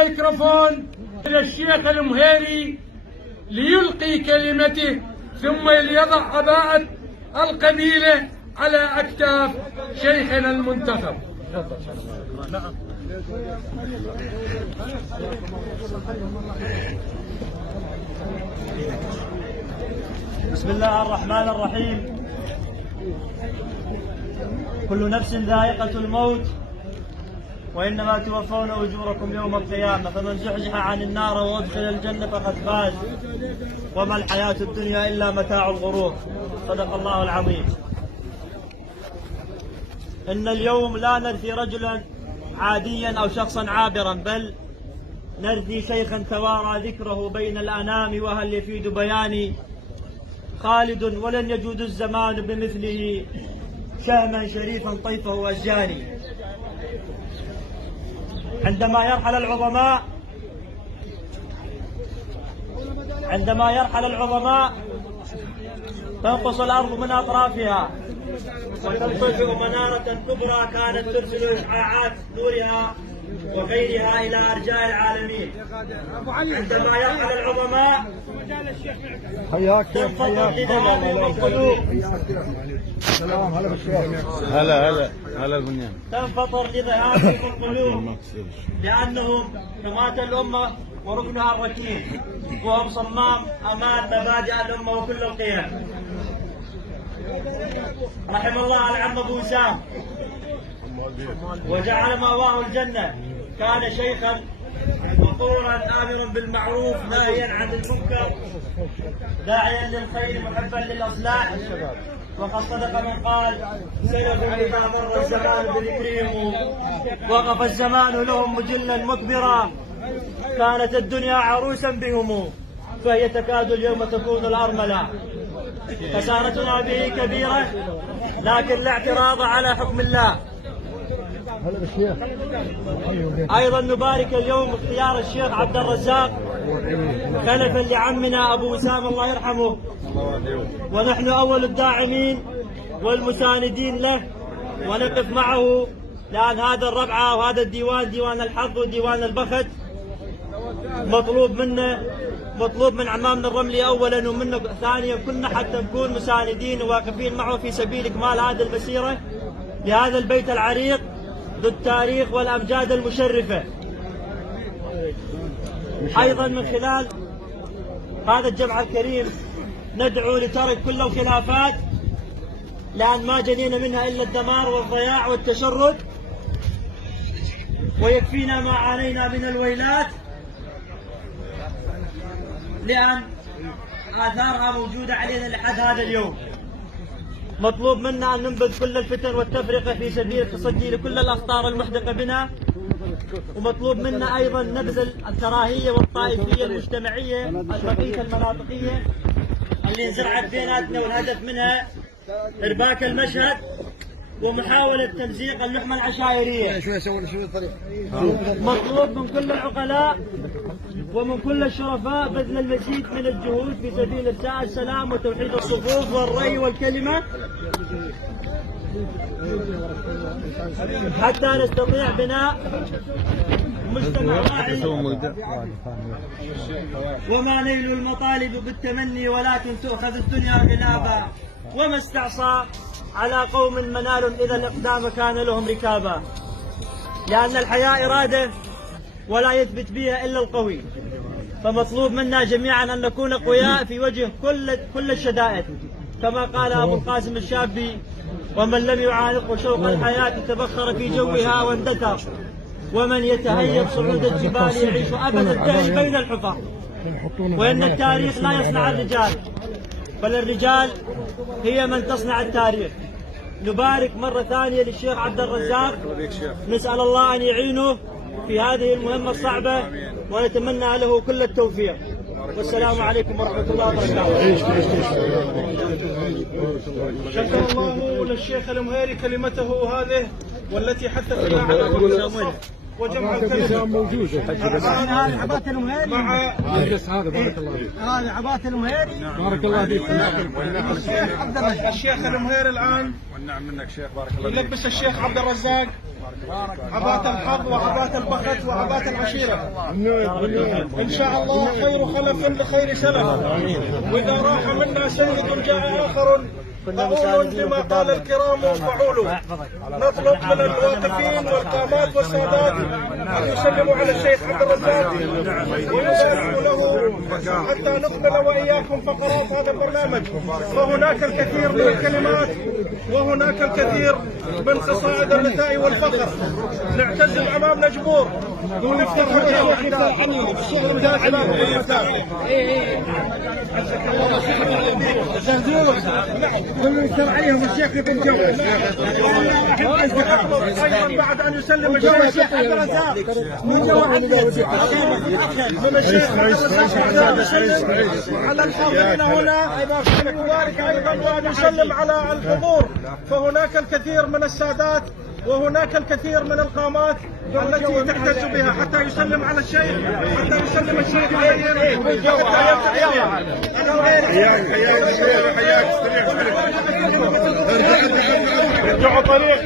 الميكروفون إلى الشيخ المهيري ليلقي كلمته، ثم ليضع عباءة القبيلة على أكتاف شيخنا المنتخب. نعم. بسم الله الرحمن الرحيم. كل نفس ذائقة الموت وإنما توفون أجوركم يوم القيامة، فمن زحزح عن النار وأدخل الجنة فقد فاز، وما الحياة الدنيا إلا متاع الغرور. صدق الله العظيم. إن اليوم لا نرثي رجلا عاديا أو شخصا عابرا، بل نرثي شيخا توارى ذكره بين الأنام وهل يفيد بياني، خالد ولن يجود الزمان بمثله، شهما شريفا طيفه أشجاني. عندما يرحل العظماء تنقص الأرض من أطرافها وتنطفئ منارة كبرى كانت ترسل إشعاعات نورها وخيرها إلى أرجاء العالمين. عندما يرحل العظماء تنفطر لذهابهم القلوب. هلا البنيان. تنفطر لذهابهم القلوب لأنهم حماة الأمة وركنها الركين، وهم صمام أمان مبادئ الأمة وكل القيم. رحم الله العم أبو وسام وجعل مأواه الجنة. كان شيخا وقورا آمرا بالمعروف ناهيا عن المنكر، داعيا للخير محبا للأصلاح. وقد صدق من قال: سلف إذا مر الزمان بذكرهم وقف الزمان لهم مجلا مكبرا، كانت الدنيا عروسا بهم فهي تكاد اليوم تكون الأرملة. خسارتنا به كبيرة لكن لا اعتراض على حكم الله. أيضا نبارك اليوم اختيار الشيخ عبد الرزاق خلفا لعمنا أبو وسام الله يرحمه، ونحن أول الداعمين والمساندين له، ونقف معه، لأن هذا الربعة وهذا الديوان ديوان الحظ وديوان البخت مطلوب من عمامنا الرملي أولا ومنا ثانيا كنا حتى نكون مساندين وواقفين معه في سبيل إكمال هذه المسيرة لهذا البيت العريق ذو التاريخ والأمجاد المشرفة. أيضا من خلال هذا الجمع الكريم ندعو لترك كل الخلافات، لأن ما جنينا منها إلا الدمار والضياع والتشرد، ويكفينا ما عانينا من الويلات، لأن آثارها موجودة علينا لحد هذا اليوم. مطلوب منا أن ننبذ كل الفتن والتفرقة في سبيل التصدي لكل الأخطار المحدقة بنا، ومطلوب منا أيضا نبذ الكراهية والطائفية المجتمعية البقية المناطقية اللي انزرعت بيناتنا، والهدف منها إرباك المشهد ومحاولة تمزيق اللحمة العشائرية. مطلوب من كل العقلاء ومن كل الشرفاء بذل المزيد من الجهود في سبيل إرساء السلام وتوحيد الصفوف والرأي والكلمة، حتى نستطيع بناء مجتمع واعي. وما نيل المطالب بالتمني ولكن تؤخذ الدنيا غلابا، وما استعصى على قوم منال إذا الإقدام كان لهم ركابا. لأن الحياة إرادة ولا يثبت بها إلا القوي، فمطلوب منا جميعا أن نكون قوياء في وجه كل الشدائد، كما قال أبو القاسم الشابي: ومن لم يعانقه شوق الحياة تبخر في جوها واندثر، ومن يتهيب صعود الجبال يعيش أبد الدهر بين الحفر. وإن التاريخ لا يصنع الرجال، بل الرجال هي من تصنع التاريخ. نبارك مرة ثانية للشيخ عبد الرزاق، نسأل الله أن يعينه في هذه المهمة الصعبة، ونتمنى له كل التوفيق. والسلام عليكم ورحمة الله وبركاته. شكر الله للشيخ المهيري كلمته هذه والتي حث فيها على وجمع الكلمة. هذه عباة المهيري مع هذا بارك الله فيك. هذه عباة المهيري بارك الله فيك. الشيخ المهيري الآن والنعم منك شيخ بارك الله فيك. يلبس الشيخ عبد الرزاق عباة الحظ وعباة البخت وعباة العشيرة. إن شاء الله خير خلف لخير سلف. وإذا راح منا سيد جاء آخر فأول بما قال الكرام فعولوا. نطلب من الواقفين والقامات والسادات أن يسلموا على الشيخ عبد الرزاق ويباركوا له حتى نكمل وإياكم فقرات هذا البرنامج. فهناك الكثير من الكلمات وهناك الكثير من قصائد النساء والفخر. نعتزم أمام نجبور ونفتح يستر عليهم الشيخ بن جواد. أيضا بعد أن يسلم الشيخ عبد الرزاق من الشيخ عبد الرزاق يسلم على الحاضرين هنا وكذلك أيضا وأن يسلم على الحضور. فهناك الكثير من السادات وهناك الكثير من القامات التي تحتج بها حتى يسلم على الشيخ حتى يسلم الشيخ طريق